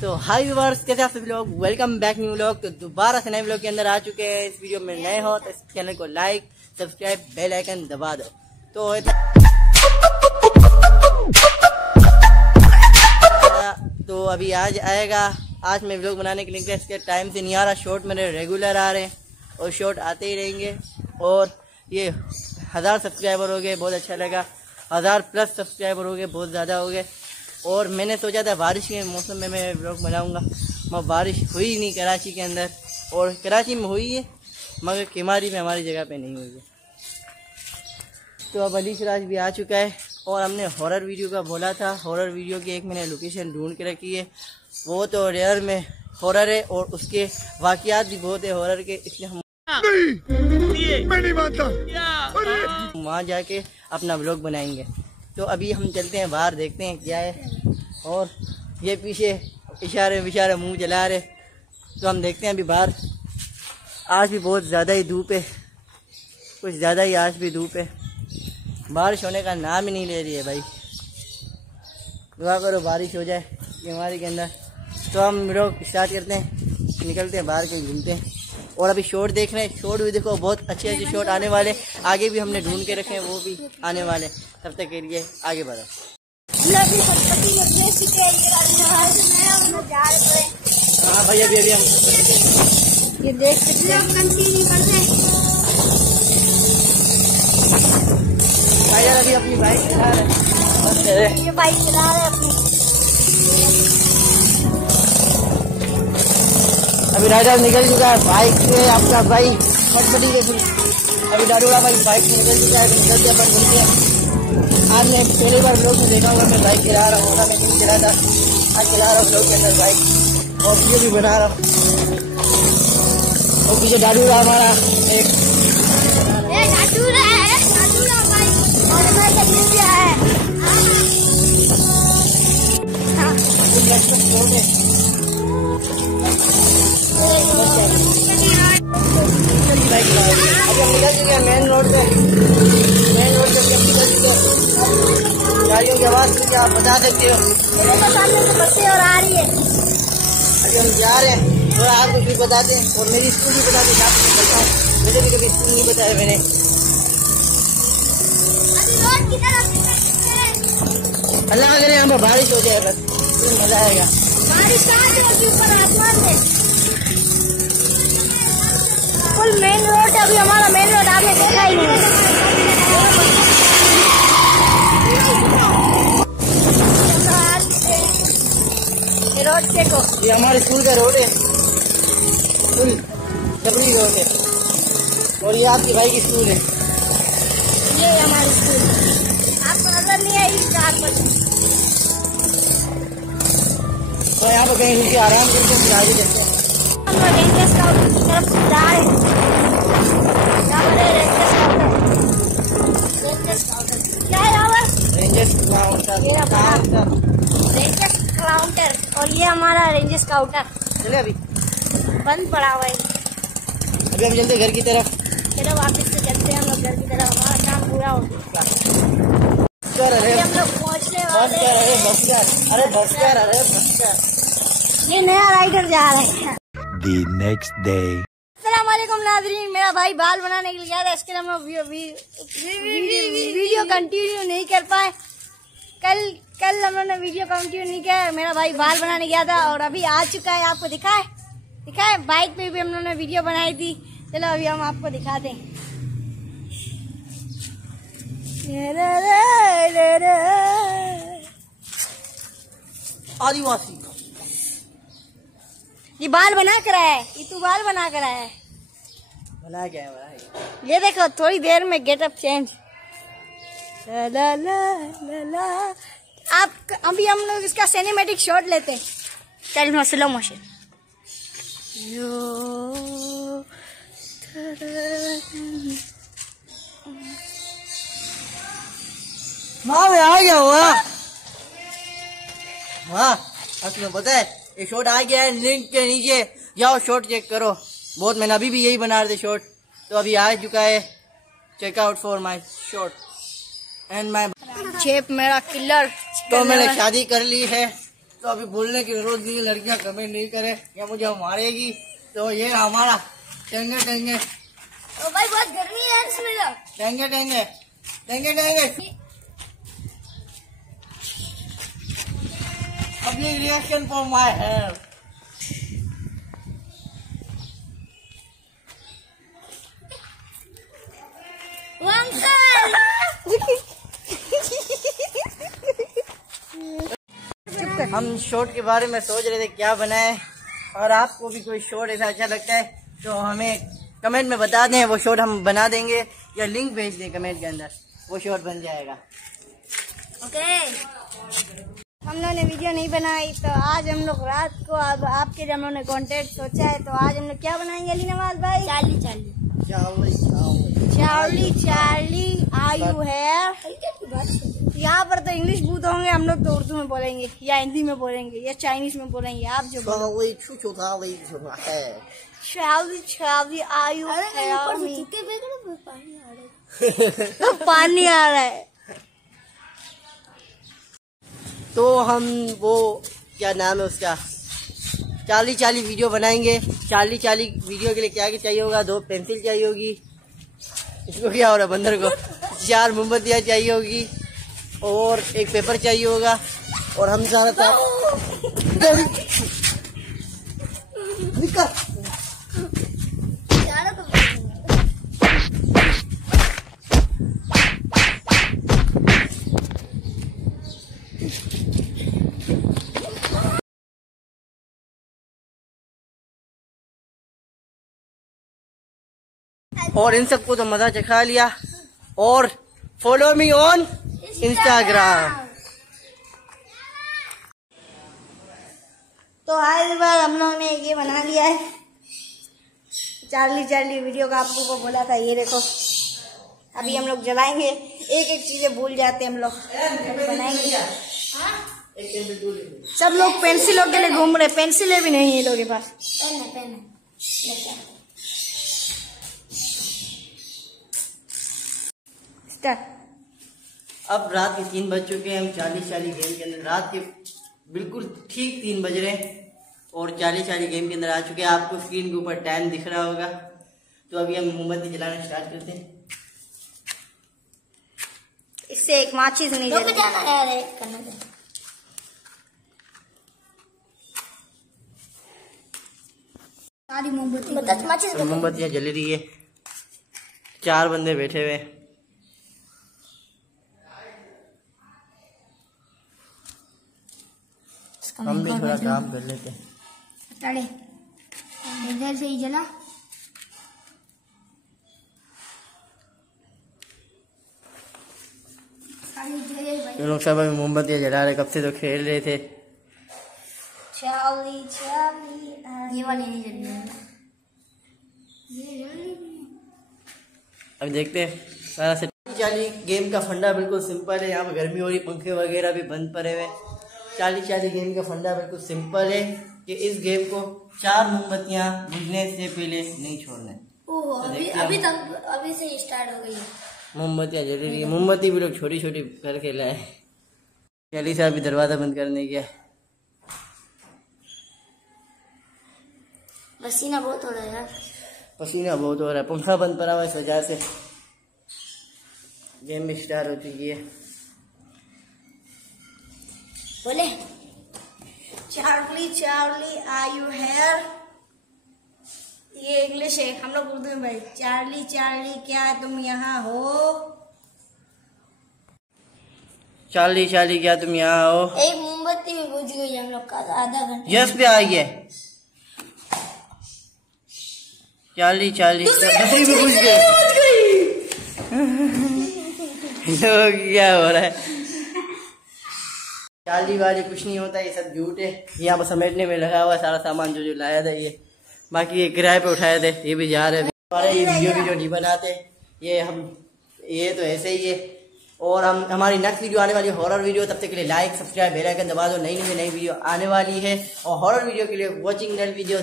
तो हाय व्यूअर्स, कैसे आप सभी लोग, वेलकम बैक न्यू व्लॉग। तो दोबारा से नए व्लॉग के अंदर आ चुके हैं। इस वीडियो में नए हो तो इस चैनल को लाइक सब्सक्राइब बेल आइकन दबा दो। तो अभी आज आएगा, आज मैं व्लॉग बनाने के लिए इसके टाइम से नहीं आ रहा। शॉर्ट मेरे रेगुलर आ रहे हैं और शॉर्ट आते ही रहेंगे। और ये 1000 सब्सक्राइबर हो गए, बहुत अच्छा लगा। 1000+ सब्सक्राइबर हो गए, बहुत ज़्यादा हो गए। और मैंने सोचा था बारिश के मौसम में मैं व्लॉग बनाऊंगा, मगर बारिश हुई नहीं कराची के अंदर। और कराची में हुई है मगर किमारी में हमारी जगह पे नहीं हुई है। तो अब अली सिराज भी आ चुका है और हमने हॉरर वीडियो का बोला था। हॉरर वीडियो की एक मैंने लोकेशन ढूंढ के रखी है, वो तो रेयर में हॉरर है और उसके वाक़यात भी बहुत है हॉरर के, इसलिए हम मैं नहीं मानता वहाँ जाके अपना व्लॉग बनाएंगे। तो अभी हम चलते हैं बाहर, देखते हैं क्या है। और ये पीछे इशारे विशारे मुंह जला रहे, तो हम देखते हैं अभी बाहर। आज भी बहुत ज़्यादा ही धूप है, कुछ ज़्यादा ही आज भी धूप है। बारिश होने का नाम ही नहीं ले रही है भाई। दुआ करो बारिश हो जाए बीमारी के अंदर। तो हम लोग स्टार्ट करते हैं, निकलते हैं बाहर के, घूमते हैं। और अभी शॉर्ट देख रहे हैं, शॉर्ट भी देखो, बहुत अच्छे अच्छे शॉर्ट आने वाले। आगे भी हमने ढूंढ के रखे हैं, वो भी आने वाले। तब तक के लिए आगे बढ़ो। हाँ भाई, अभी हम ये देख सकते हैं, कंटिन्यू करते हैं भाई। अभी अपनी बाइक चला रहे हैं, ये बाइक चला रहे हैं अपनी। अभी राइडर निकल चुका है बाइक से, आपका भाई फटफटी के। अभी डाडूरा भाई बाइक से निकल चुका है, निकल के अपन मिलते हैं। आज मैं पहली बार लोग में देखा होगा मैं बाइक चला रहा हूँ, मैं नहीं चला था, आज चला रहा हूँ लोग के अंदर बाइक और वीडियो भी बना रहा हूँ। और पीछे डाडूरा हमारा एक डाडूरा भाई और मैं तक है। अभी हम निकल चुके हैं मेन रोड पे। मेन रोड पे गाड़ियों की आवाज़ सुन के आप बता सकते हो बसें और आ रही है। अभी हम जा रहे हैं, थोड़ा आपको भी बताते हैं और मेरी स्कूल भी बताते हैं। आपको बताता हूँ, मुझे भी कभी स्कूल नहीं बताया मैंने। अल्लाह करे यहाँ पर बारिश हो जाए, बस फिर मजा आएगा। बारिश ऊपर आसमान से फुल मेन रोड। अभी हमारा मेन रोड आपने देखा ही नहीं। ये रोड देखो, ये हमारे स्कूल का रोड है, फुल डबली रोड है। और ये आपकी भाई की स्कूल है। ये हमारी स्कूल आपको नजर नहीं आई कार पर। तो यहाँ पर कहीं रुके आराम करके हम आगे चलते हैं। हम रेंजर स्काउट की तरफ जा रहे हैं। क्या है यहाँ पर? Ranger counter. और ये हमारा रेंजर स्काउटर चले अभी बंद पड़ा हुआ है। अभी हम चलते घर की तरफ। चलो वापस से चलते हैं हम लोग घर की तरफ, हमारा काम पूरा हो गया। हम लोग पहुँचने वाले हैं। अरे बस कर। ये नया राइडर जा रहे हैं। The next day. अस्सलामुअलैकुम नाज़रीन, मेरा भाई बाल बनाने के लिए गया था, इसके लिए हम लोग वीडियो कंटिन्यू नहीं कर पाए। कल हम लोगों ने वीडियो कंटिन्यू नहीं किया। मेरा भाई बाल बनाने गया था और अभी आ चुका है। आपको दिखाए बाइक पे भी हम लोगों ने वीडियो बनाई थी। चलो अभी हम आपको दिखाते हैं। आदिवासी ये बाल बना कर आया है, ये तू बाल बना कर आया है। बना क्या है भाई? ये देखो थोड़ी देर में गेटअप चेंज। ला ला ला ला। आप अभी हम लोग इसका सिनेमैटिक शॉट लेते हैं। चल स्लो मोशन। आ गया हुआ। हाँ, तुम्हें पता है ये शॉट आ गया है लिंक के नीचे, जाओ शॉट चेक करो। बहुत मैंने अभी भी यही बना रहे थे शॉट, तो अभी आ चुका है। Check out for my shot and my shape मेरा किलर। तो मैंने शादी कर ली है तो अभी बोलने की जरूरत नहीं, लड़कियां कमेंट नहीं करे या मुझे मारेगी। तो ये हमारा टेंगे टेंगे। ओ भाई बहुत गर्मी है इसमें तो। टेंगे टेंगे टेंगे टेंगे। अभी रिएक्शन फॉर माय हेयर। हम शॉर्ट के बारे में सोच रहे थे क्या बनाए, और आपको भी कोई शॉर्ट ऐसा अच्छा लगता है तो हमें कमेंट में बता दें, वो शॉर्ट हम बना देंगे, या लिंक भेज दें कमेंट के अंदर, वो शॉर्ट बन जाएगा। ओके। हम लोगों ने वीडियो नहीं बनाई तो आज हम लोग रात को अब आपके लिए हम लोगों ने कंटेंट सोचा है, तो आज हम लोग क्या बनाएंगे अली नवाज भाई? Charlie Charlie Charlie Charlie are you here. यहाँ पर तो इंग्लिश भूत होंगे, हम लोग तो उर्दू में बोलेंगे या हिंदी में बोलेंगे या चाइनीज में बोलेंगे, आप जो Charlie Charlie are you here. पानी आ रहा है। तो हम वो क्या नाम है उसका, चार्ली चार्ली वीडियो बनाएंगे। चार्ली चार्ली वीडियो के लिए क्या क्या चाहिए होगा? 2 पेंसिल चाहिए होगी, इसको क्या हो रहा है बंदर को, 4 मोमबत्तियाँ चाहिए होगी, और 1 पेपर चाहिए होगा, और हम सारा था और इन सबको तो मजा चखा लिया। और फॉलो मी ऑन इंस्टाग्राम। तो आज बार हम लोगों ने ये बना लिया है चार्ली चार्ली वीडियो का, आपको को बोला था। ये देखो अभी हम लोग जलाएंगे, एक एक चीजें भूल जाते हम लोग, बनाएंगे। सब लोग पेंसिलों के लिए घूम रहे, पेंसिलें भी नहीं है लोगों के पास। पेन अब रात के 3 बज चुके हैं। हम चार्ली चार्ली गेम के अंदर रात के बिल्कुल ठीक 3 बज रहे हैं और चार्ली चार्ली गेम के अंदर आ चुके हैं। आपको स्क्रीन के ऊपर टाइम दिख रहा होगा। तो अभी हम मोमबत्ती जलाना स्टार्ट करते हैं। इससे एक माचिस नहीं जाना यार, करना सारी मोमबत्तियाँ जल रही है। 4 बंदे बैठे हुए। हम भी थोड़ा काम कर लेते हैं। इधर से ही जला। लोग सब अभी मोमबत्तियाँ जला रहे, कब से तो खेल रहे थे। चार्ली चार्ली ये वाली नहीं जल रही। अभी देखते हैं सारा से। चार्ली गेम का फंडा बिल्कुल सिंपल है। यहाँ पे गर्मी हो रही, पंखे वगैरह भी बंद पड़े हुए। चार्ली चार्ली गेम का फंडा बिल्कुल सिंपल है कि इस गेम को 4 मोमबत्तियाँ बुझने से पहले नहीं छोड़ना है। अभी से स्टार्ट हो गई है। मोमबत्तियाँ जरूरी है। मोमबत्ती भी लोग छोटी छोटी करके लाए। चार्ली साहब भी दरवाजा बंद करने गया। पसीना बहुत हो रहा है यार। पसीना बहुत हो रहा है, पंखा बंद पड़ा हुआ है, इस वजह से गेम भी स्टार्ट हो चुकी है। बोले Charlie Charlie are you here. ये इंग्लिश है, हम लोग उर्दू में भाई। चार्ली चार्ली क्या तुम यहाँ हो? चार्ली चार्ली क्या तुम यहाँ हो? एक मोमबत्ती भी बुझ गई हम लोग का आधा घंटा। यस पे आई है। चार्ली चार्ली दूसरी भी बुझ गई। क्या हो रहा है? चार्ली वाली कुछ नहीं होता, ये सब झूठ है। यहाँ पर समेटने में लगा हुआ सारा सामान जो लाया था ये। बाकी ये किराए पे उठाए थे, ये भी जा रहे हैं। हमारे ये वीडियो नहीं बनाते ये हम, ये तो ऐसे ही है। और हम हमारी नेक्स्ट वीडियो आने वाली है हॉरर वीडियो। तब तक के लिए लाइक सब्सक्राइब बेल आइकन दबा दो। नई वीडियो आने वाली है। और हॉरर वीडियो के लिए वॉचिंग दैट वीडियो।